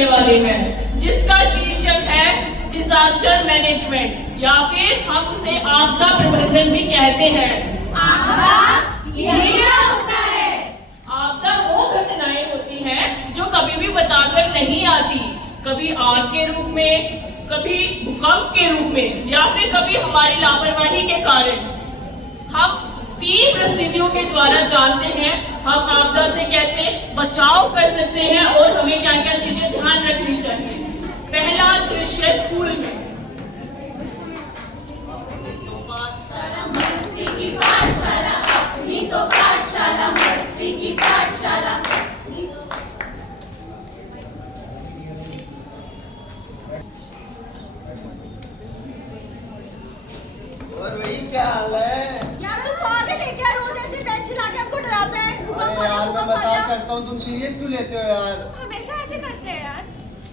करने वाले हैं, जिसका शीर्षक है डिजास्टर मैनेजमेंट, या फिर हम उसे आपदा प्रबंधन भी कहते हैं। आपदा यही होता है। आपदा वो घटनाएं होती हैं जो कभी भी बताकर नहीं आती, कभी आग के रूप में, कभी भूकंप के रूप में, या फिर कभी हमारी लापरवाही के कारण। हम 3 परिस्थितियों के द्वारा जानते हैं हम आपदा से कैसे बचाव कर सकते हैं और हमें क्या क्या चीजें ध्यान रखनी चाहिए। पहला दृश्य स्कूल में। मस्ती की पाठशाला, अपनी तो पाठशाला, मस्ती की पाठशाला। और वही क्या हाल है? यार तू पागल है क्या? रोज ऐसे बेंच हिला के हमको डराता है। अरे यार मैं मजाक करता हूँ, तुम सीरियस क्यों लेते हो यार? हमेशा ऐसे करते हैं यार।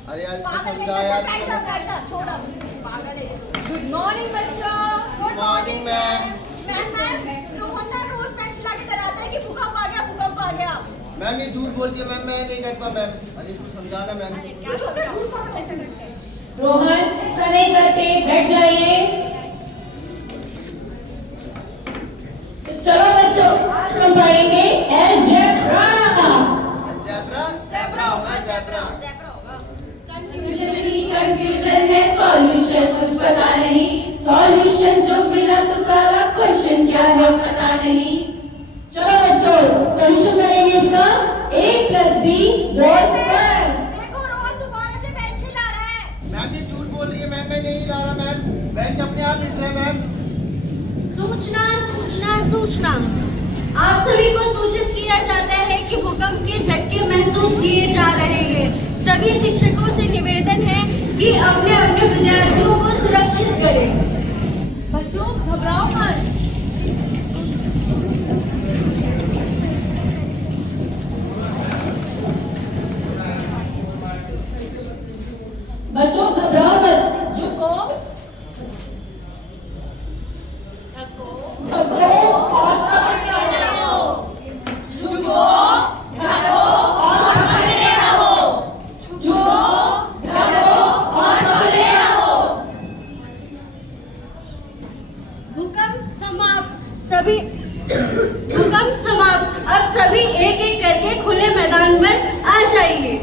अरे यार इसको पागल समझा है, यार। बैठ जा, छोड़ अब। पागल है। गुड मॉर्निंग बच्चों। Good morning ma'am. Ma'am Rohan ना रोज बेंच हिला के डराता है कि भूकंप आ गया, भूकंप आ गया। मैम ये झूठ बोलती है मैम, मैं नहीं करता मैम। अरे इसको समझाना मैम। क्या समझा? झूठ बोल कैसे करते हैं? रोहन ऐसा नहीं करते, बैठ जाइए। तो चलो बच्चों, आज हम पढ़ेंगे अलजेब्रा। ज़ेब्रा? ज़ेब्रा होगा, ज़ेब्रा। ज़ेब्रा होगा। कंफ्यूजन है, सॉल्यूशन कुछ पता नहीं, सॉल्यूशन जो मिला तो सारा क्वेश्चन क्या है पता नहीं। चलो बच्चों, सॉल्यूशन करेंगे इसका। a + b whole square. देखो रोहन दोबारा से बेंच हिला रहा है। मैम ये झूठ बोल रही है मैम, मैं नहीं ला रहा मैम। बेंच अपने आप हिल रहा है मैम। सूचना सूचना सूचना। आप सभी को सूचित किया जाता है कि भूकंप के झटके महसूस किए जा रहे हैं। सभी शिक्षकों से निवेदन है कि अपने अपने विद्यार्थियों को सुरक्षित करें। बच्चों घबराओ मत। बच्चों घबराओ मत, झुको, ढको और पकड़े रहो। झुको, ढको और पकड़े रहो। झुको, ढको और पकड़े रहो। भूकंप समाप्त। सभी भूकंप समाप्त। अब सभी एक एक करके खुले मैदान पर आ जाइए।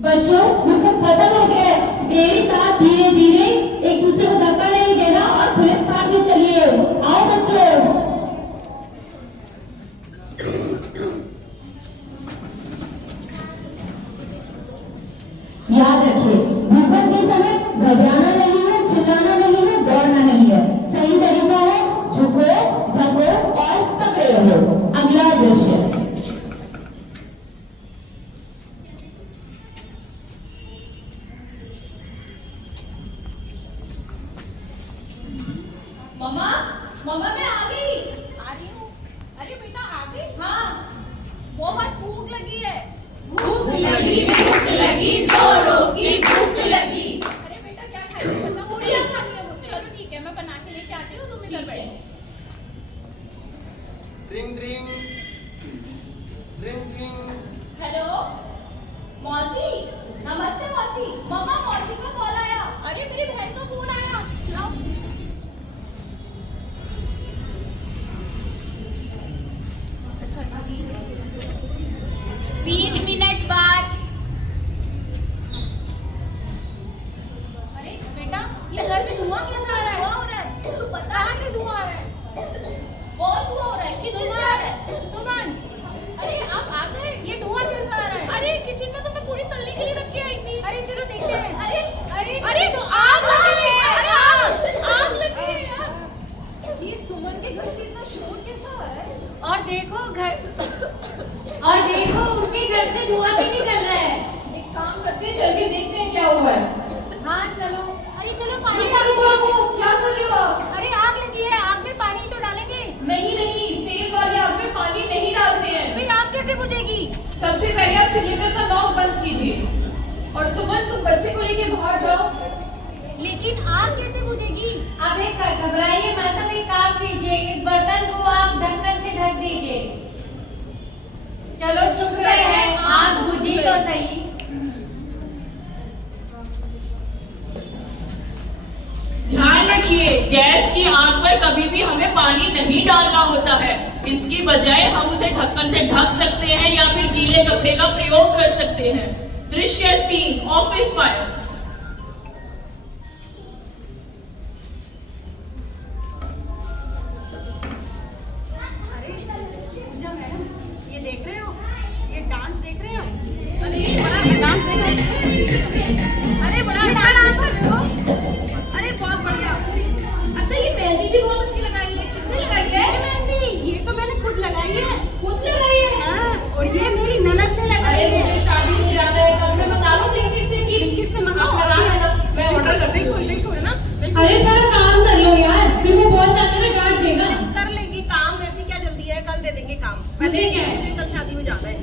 बच्चों भूकंप खत्म हो गया है, मेरे साथ धीरे धीरे एक दूसरे को धक्का नहीं देना और खुले स्थान में चलिए। आओ बच्चों। याद रखिए, भूकंप के समय घबराना नहीं है, चिल्लाना नहीं है, दौड़ना नहीं है। सही तरीका है झुको, ढको और पकड़े रहो। अगला दृश्य। मम्मा मम्मा मैं आ गई। आ रही हूँ। अरे बेटा आ गई? हाँ बहुत भूख लगी है। भूख लगी जोरों की भूख लगी। अरे बेटा क्या खाएगी? बता। पूड़ियाँ खानी है मुझे। चलो ठीक है, मैं बना के लेके आती हूँ, तुम इधर बैठो। ड्रिंग ड्रिंग ड्रिंग ड्रिंग। हेलो मौसी, नमस्ते मौसी। मम्मा मौसी का कॉल आया। अरे मेरी बहन का फोन आया। लाओ। अच्छा 20 मिनट बाद। अरे बेटा ये घर में धुआं कैसा आ रहा है? धुआं हो रहा है। तू बता। कहाँ से धुआं आ रहा है? बहुत धुआं हो रहा है। किचन से आ रहा है। सुमन अरे आप आ गए? ये धुआं कैसा आ रहा है? अरे किचन में तो मैं पूरी तलने के लिए रख के आई थी। अरे चलो देखते हैं। अरे अरे अरे तो आग लगी है। अरे आग लगी है यार। ये सुमन के घर से इतना शोर कैसा आ रहा है? और देखो उनके घर से धुआं भी निकल रहा है। एक काम करते हैं, चल के देखते हैं क्या हुआ है। हाँ चलो। अरे चलो पानी डालो। क्या कर रहे हो आप? अरे आग लगी है, आग में पानी तो डालेंगे। नहीं नहीं, तेल वाली आग में पानी नहीं डालते हैं। फिर आग कैसे बुझेगी? सबसे पहले आप सिलेंडर का नॉब बंद कीजिए और सुमन तुम बच्चे को लेके बाहर जाओ। लेकिन आग कैसे बुझेगी? अब एक घबराइए मत, अब एक काम कीजिए, इस बर्तन को आप ढक्कन से ढक दीजिए। चलो शुक्र है आग बुझी तो सही। ध्यान रखिए, गैस की आग पर कभी भी हमें पानी नहीं डालना होता है। इसकी बजाय हम उसे ढक्कन से ढक सकते हैं या फिर गीले कपड़े का प्रयोग कर सकते हैं। दृश्य 3, ऑफिस फायर। ये देख रहे हो, ये डांस देख रहे हो? अरे ये बड़ा डांस देख रहे हो? अरे बड़ा अच्छा डांस कर रहे हो? अरे बहुत बढ़िया। अच्छा ये मेहंदी भी बहुत अच्छी लगाई है। किसने लगाई है ये मेहंदी? ये तो मैंने खुद लगाई है। खुद लगाई है? हाँ, और ये मेरी ननद ने लगाई है। मुझे शादी में जाना है, कल मैं मंगा लूं ब्लिंकिट से कि ब्लिंकिट से मंगाओ। लगा है ना, मैं ऑर्डर कर देखो देखो है ना। अरे थोड़ा काम कर लो यार, फिर वो बहुत सारे ना डांट देगा। कर लेंगे काम, ऐसी क्या जल्दी है, कल दे देंगे काम। मुझे क्या है? मुझे कल शादी में जाना है।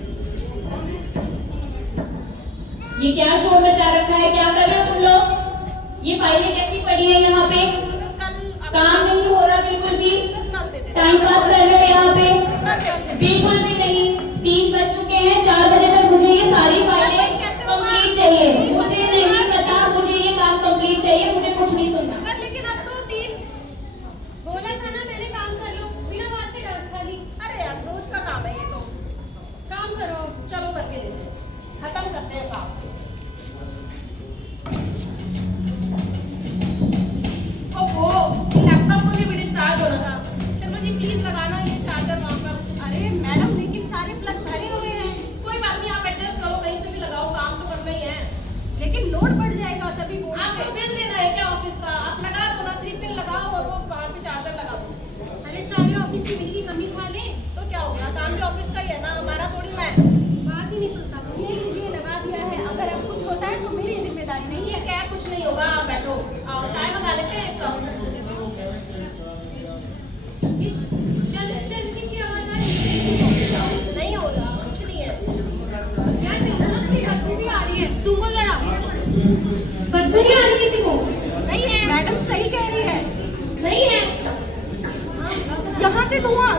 ये क्या शोर मचा रखा है? क्या कर रहे हो तुम लोग? ये फाइलें कैसी पड़ी है यहाँ पे? काम नहीं हो रहा बिल्कुल भी। टाइम पास कर रहे हो यहाँ पे? बिल्कुल भी नहीं। 3 बज चुके हैं, 4 बजे तक मुझे ये सारी फाइलें कंप्लीट चाहिए। मुझे नहीं पता, मुझे ये काम कंप्लीट चाहिए, मुझे कुछ नहीं सुनना। सर लेकिन अब तो 3 बोला था ना मैंने, काम कर लो बिना बात से डांट खा ली। अरे यार रोज का काम है ये तो। काम करो, चलो करके देते हैं, खत्म करते हैं काम। वो लैपटॉप को भी डिस्चार्ज होना था। शर्मा जी प्लीज लगाना ये चार्जर वहाँ पर। अरे मैडम लेकिन सारे प्लग भरे हुए हैं। कोई बात नहीं, आप एडजस्ट करो, कहीं पे भी लगाओ, काम तो करना ही है। लेकिन लोड बढ़ जाएगा सभी बोर्ड पे। आपको बिल देना है क्या ऑफिस का? आप लगा दो ना, 3 पिन लगाओ और वो बाहर पे चार्जर लगा दो। अरे सारे ऑफिस की बिल की हम ही खा ले तो क्या हो गया? काम के ऑफिस का ही है ना, हमारा थोड़ी। मैं बात ही नहीं सुनता। ये लगा दिया है, अगर अब कुछ होता है तो मेरी जिम्मेदारी नहीं है। क्या कुछ नहीं होगा, आप बैठो, आओ चाय मंगा लेते हैं। चल चल किसी आवाज आ रही नहीं हो रहा, कुछ नहीं है यार। बदबू भी आ रही है, सुनो जरा। बदबू नहीं आ रही किसी को? नहीं है मैडम, सही कह रही है। नहीं है। यहाँ से धुआं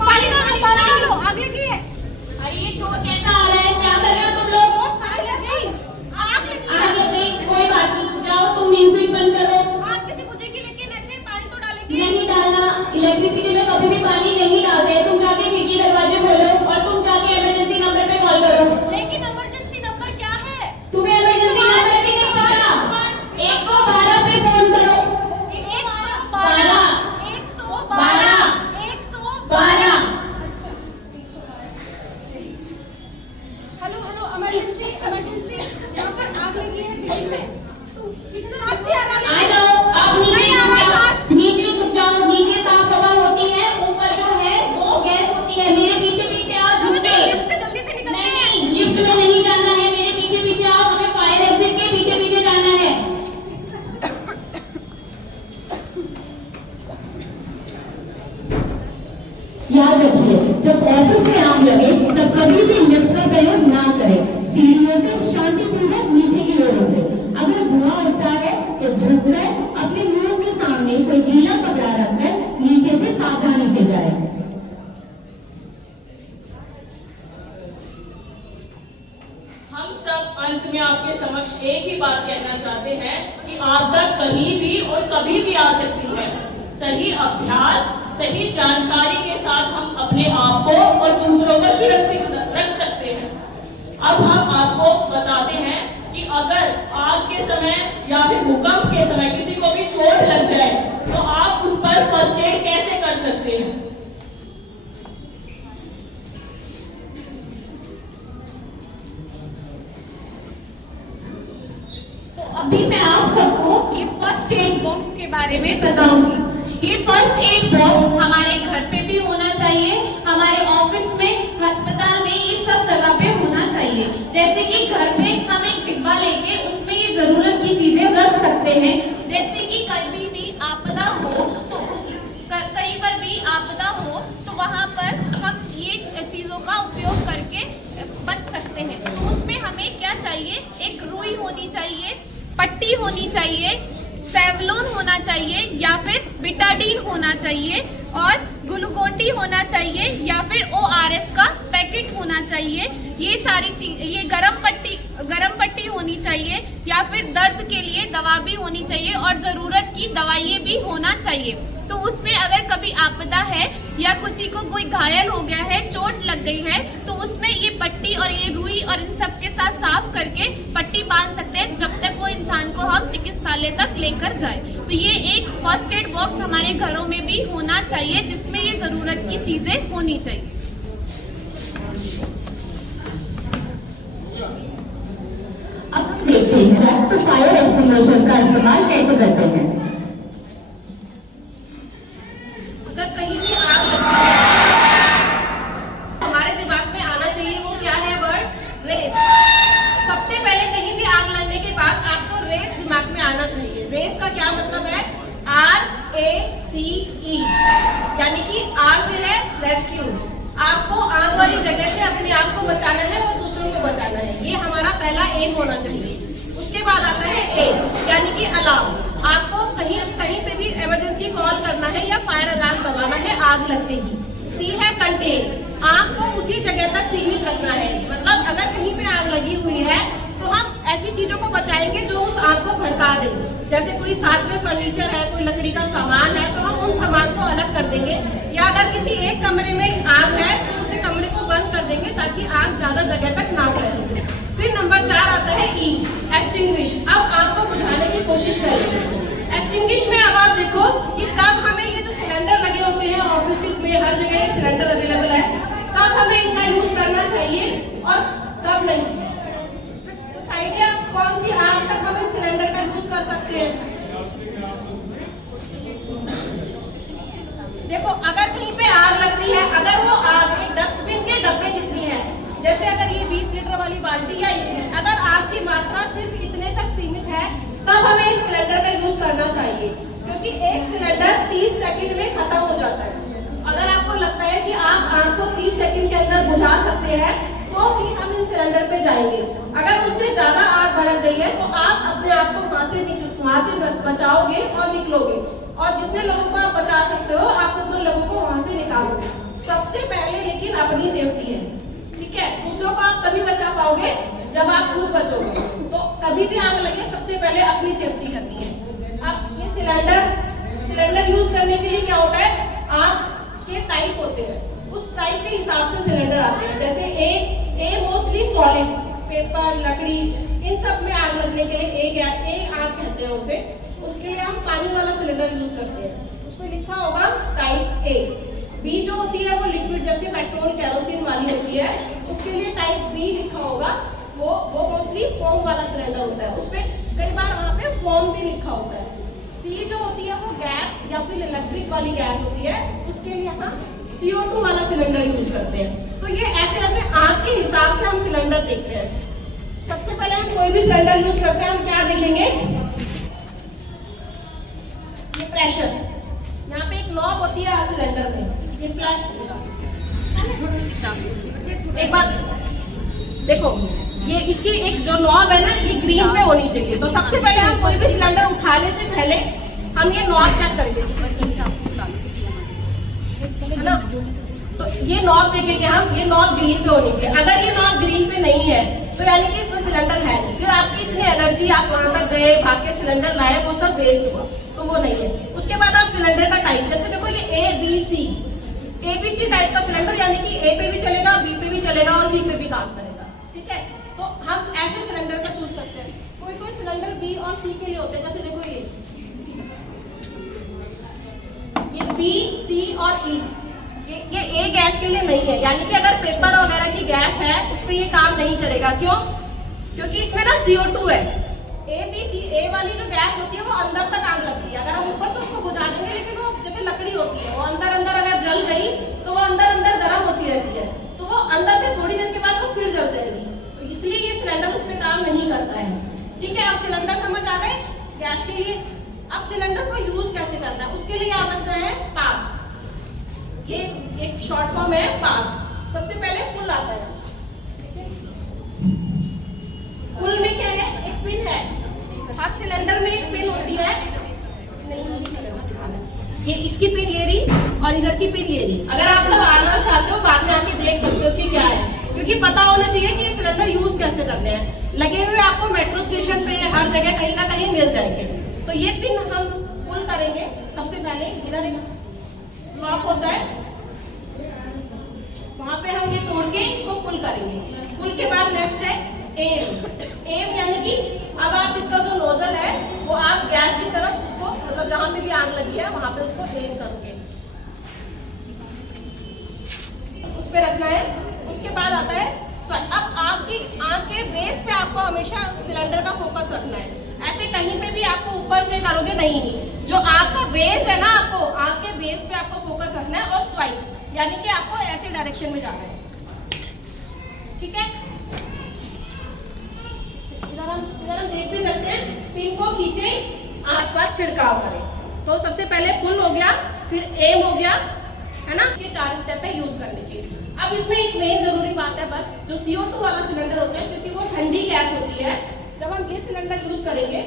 पानी डालो, आग लगी है। अरे ये शोर कैसा आ रहा है? क्या कर रहे हो तुम लोग? आग नहीं, कोई बात नहीं, जाओ तुम म्यूजिक बंद करो। आग कैसे बुझेगी? लेकिन ऐसे पानी तो डालेंगे। नहीं डालना, इलेक्ट्रिसिटी में कभी भी पानी नहीं डालते। तुम जाके खिड़की दरवाजे खोलो और तुम जाके इमरजेंसी नंबर पे कॉल करो। लेकिन इमरजेंसी नंबर क्या है? तुम्हें इमरजेंसी नंबर भी नहीं पता? 112 पे फोन करो। 112 हेलो हेलो, इमरजेंसी इमरजेंसी, यहाँ पर आग लगी है बिल्डिंग में। आई नो, आप नीचे रुक जाओ। नीचे साफ हवा होती है, ऊपर जो है वो गैस होती है। मेरे पीछे पीछे आओ, झुके। लिफ्ट से जल्दी से निकलते हैं। नहीं, लिफ्ट में नहीं जाना है, मेरे पीछे पीछे आओ। हमें फायर एग्जिट के पीछे पीछे जाना है। याद रखिए, जब ऑफिस में आग लगे तब कभी भी लिफ्ट का प्रयोग ना करें। सीढ़ियों से शांतिपूर्वक नीचे की ओर उतरे। अगर धुआं उठता है तो झुककर अपने मुंह के सामने कोई गीला कपड़ा रखकर नीचे से सावधानी से जाए। हम सब अंत में आपके समक्ष एक ही बात कहना चाहते हैं कि आपदा कहीं भी और कभी भी आ सकती है। सही अभ्यास, सही जानकारी के साथ हम अपने आप को और दूसरों को सुरक्षित रख सकते हैं। अब हम आपको बताते हैं कि अगर आग के समय या फिर भूकंप के समय किसी को भी चोट लग जाए तो आप उस पर फर्स्ट एड कैसे कर सकते हैं। तो अभी मैं आप सबको ये फर्स्ट एड बॉक्स के बारे में बताऊंगी। ये फर्स्ट एड बॉक्स हमारे घर पे भी होना चाहिए, हमारे ऑफिस में, अस्पताल में, ये सब जगह पे होना चाहिए। जैसे कि घर में हम एक डिब्बा लेके उसमें ये जरूरत की चीजें रख सकते हैं। जैसे कि कभी भी आपदा हो तो कहीं पर भी आपदा हो तो वहाँ पर हम ये चीजों का उपयोग करके बच सकते हैं। तो उसमें हमें क्या चाहिए? एक रुई होनी चाहिए, पट्टी होनी चाहिए, सेवलोन होना चाहिए या फिर बिटाडीन होना चाहिए और ग्लूकोन-डी होना चाहिए या फिर ORS का पैकेट होना चाहिए। ये सारी चीज, ये गरम पट्टी होनी चाहिए या फिर दर्द के लिए दवा भी होनी चाहिए और ज़रूरत की दवाइयाँ भी होना चाहिए। तो उसमें अगर कभी आपदा है या किसी को कोई घायल हो गया है, चोट लग गई है, तो उसमें ये पट्टी और ये रुई और इन सब के साथ साफ करके पट्टी बांध सकते हैं जब तक वो इंसान को हम चिकित्सालय तक लेकर जाए। तो ये एक फर्स्ट एड बॉक्स हमारे घरों में भी होना चाहिए जिसमें ये ज़रूरत की चीज़ें होनी चाहिए। अब हम देखते हैं तो फायर एक्सटिंग्विशर का इस्तेमाल कैसे करते हैं। अगर कहीं भी आग लगती है, हमारे दिमाग में आना चाहिए वो क्या है वर्ड? रेस। सबसे पहले कहीं भी आग लगने के बाद आपको रेस दिमाग में आना चाहिए। रेस का क्या मतलब है? RACE, यानी कि R से है रेस्क्यू। आपको आग वाली जगह से अपने आप को बचाना है और दूसरों को बचाना है, ये हमारा पहला एम होना चाहिए। उसके बाद आता है A, यानी कि अलार्म। आपको कहीं पे भी इमरजेंसी कॉल करना है या फायर अलार्म दबाना है आग लगते ही। C है कंटेन, आग को उसी जगह तक सीमित रखना है। मतलब अगर कहीं पे आग लगी हुई है तो हम ऐसी चीजों को बचाएंगे जो उस आग को भड़का दे। जैसे कोई साथ में फर्नीचर है, कोई लकड़ी का सामान है, तो हम उन सामान को अलग कर देंगे। या अगर किसी एक कमरे में आग है तो उसे कमरे को बंद कर देंगे ताकि आग ज्यादा जगह तक ना फैले। फिर नंबर 4 आता है E, एक्सटिंग्विश। अब आग को बुझाने की कोशिश करेंगे। एक्सटिंग्विश में अब आप देखो कि कब हमें ये जो सिलेंडर लगे होते हैं ऑफिस में, हर जगह ये सिलेंडर अवेलेबल है, कब हमें इनका यूज करना चाहिए और कब नहीं। कुछ आइडिया कौन सी आग तक हम इन सिलेंडर का यूज कर सकते हैं? देखो, अगर कहीं पे आग लगती है, अगर वो आग एक डस्टबिन के डब्बे जितनी है, जैसे अगर ये 20 लीटर वाली बाल्टी या अगर आग की मात्रा सिर्फ इतने तक सीमित है, तब हमें इन सिलेंडर का यूज करना चाहिए, क्योंकि एक सिलेंडर 30 सेकंड में खत्म हो जाता है। अगर आपको लगता है कि आप आग को 30 सेकंड के अंदर बुझा सकते हैं तो ही हम इन सिलेंडर पे जाएंगे। अगर उससे ज्यादा आग भड़क गई है तो आप अपने आप को वहां से बचाओगे और निकलोगे, और जितने लोगों को आप बचा सकते हो आप उतने लोगों को वहां से निकालोगे। सबसे पहले लेकिन अपनी सेफ्टी है, ठीक है? दूसरों को आप तभी बचा पाओगे जब आप खुद बचोगे। तो कभी भी आग लगे सबसे पहले अपनी सेफ्टी करनी है। अब ये सिलेंडर यूज करने के लिए क्या होता है, आग के टाइप होते हैं, उस टाइप के हिसाब से सिलेंडर आते हैं। जैसे ए मोस्टली सॉलिड, पेपर, लकड़ी, इन सब में आग लगने के लिए ए आग कहते हैं उसे। उसके लिए हम पानी वाला सिलेंडर यूज करते हैं, उसमें लिखा होगा टाइप ए। बी जो होती है वो लिक्विड, जैसे पेट्रोल केरोसिन वाली होती है, उसके लिए टाइप बी लिखा होगा। वो मोस्टली फोम वाला सिलेंडर होता है, उसपे कई बार वहाँ पे फोम भी लिखा होता है। सी जो होती है वो गैस या फिर इलेक्ट्रिक वाली गैस होती है, उसके लिए हम CO2 वाला सिलेंडर यूज करते हैं। तो ये ऐसे आग के हिसाब से हम सिलेंडर देखते हैं। सबसे पहले हम कोई भी सिलेंडर यूज करते हैं, हम क्या देखेंगे, ये प्रेशर। यहाँ पे एक नॉब होती है हर सिलेंडर में, ये एक बार देखो, ये इसकी एक जो नॉब है ना, ये ग्रीन पे होनी चाहिए। तो सबसे पहले हम कोई भी सिलेंडर उठाने से पहले हम ये नॉब चेक करेंगे, है ना? तो ये नॉब देखेंगे हम, ये नॉब ग्रीन पे होनी चाहिए। अगर ये नॉब ग्रीन पे नहीं है तो यानी कि इसमें सिलेंडर है नहीं। फिर आपकी इतनी एनर्जी, आप वहां तक गए, भाग के सिलेंडर लाए, वो सब वेस्ट हुआ, तो वो नहीं है। उसके बाद आप सिलेंडर का टाइप, जैसे देखो ये ABC टाइप का सिलेंडर, यानी कि A पे भी चलेगा, B पे भी चलेगा और C पे भी काम करेगा, ठीक है? तो हम ऐसे सिलेंडर का चूज करते हैं। कोई सिलेंडर B और C के लिए होते हैं, जैसे देखो ये B, C और E, ये A गैस के लिए नहीं है। यानी कि अगर पेपर वगैरह की गैस है उस पर ये काम नहीं करेगा। क्यों? क्योंकि इसमें ना CO2 है। A वाली जो गैस होती है वो अंदर तक आग लगती है, अगर हम ऊपर से उसको बुझा देंगे, लेकिन वो जैसे लकड़ी होती है, वो अंदर अगर जल गई तो वो अंदर गर्म होती रहती है, तो वो अंदर से थोड़ी देर के बाद वो फिर जल जाएगी। तो इसलिए ये सिलेंडर उसमें काम नहीं करता है, ठीक है? अब सिलेंडर समझ आ गए गैस के लिए। अब सिलेंडर को यूज कैसे करना है, उसके लिए याद रखना है पास। ये एक शॉर्ट फॉर्म है पास। सबसे पहले पुल आता है, पुल में क्या है, एक पिन है। हर सिलेंडर में एक पिन होती है, नहीं होगी चलेगा। ये इसकी पिन ये रही और इधर की पिन ये रही। अगर आप सब आना चाहते हो बाद में आके देख सकते हो कि क्या है, क्योंकि पता होना चाहिए कि ये सिलेंडर यूज कैसे करने हैं। लगे हुए आपको मेट्रो स्टेशन पे हर जगह कहीं ना कहीं मिल जाएंगे। तो ये पिन हम पुल करेंगे। सबसे पहले इधर एक लॉक होता है, वहां पे हम ये तोड़ के इसको पुल करेंगे। पुल के बाद नेक्स्ट है एम यानी कि अब आप इसका जो नोजल है वो आप गैस की तरफ उसको मतलब जहां पे भी आग लगी है वहां पे उसको एम करोगे, उस पे रखना है। उसके बाद आता है अब आग के बेस पे आपको हमेशा सिलेंडर का फोकस रखना है। ऐसे कहीं पे भी आपको ऊपर से करोगे नहीं, जो आग का बेस है ना आपको आग के बेस पे आपको फोकस रखना है। और स्वाइप यानी कि आपको ऐसे डायरेक्शन में जाना है, ठीक है। इधर हम देख भी सकते हैं, पिन को खींचे आसपास छिड़काव करें। तो सबसे पहले पुल हो गया, फिर एम हो गया, है ना। ये 4 स्टेप है यूज करने के। अब इसमें एक मेन जरूरी बात है बस, जो CO2 वाला सिलेंडर होता है, क्योंकि वो ठंडी गैस होती है। जब हम ये सिलेंडर यूज करेंगे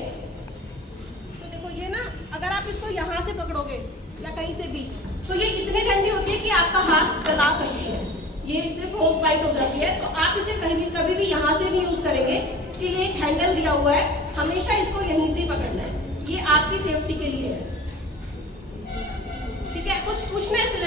तो देखो ये ना, अगर आप इसको यहाँ से पकड़ोगे या कहीं से भी, तो ये इतनी ठंडी होती है कि आपका हाथ जला सकती है, ये इससे फ्रोज बाइट हो जाती है। तो आप इसे कभी भी यहाँ से नहीं यूज करेंगे। इसके लिए एक हैंडल दिया हुआ है, हमेशा इसको यहीं से पकड़ना है, ये आपकी सेफ्टी के लिए है, ठीक है। कुछ पूछना है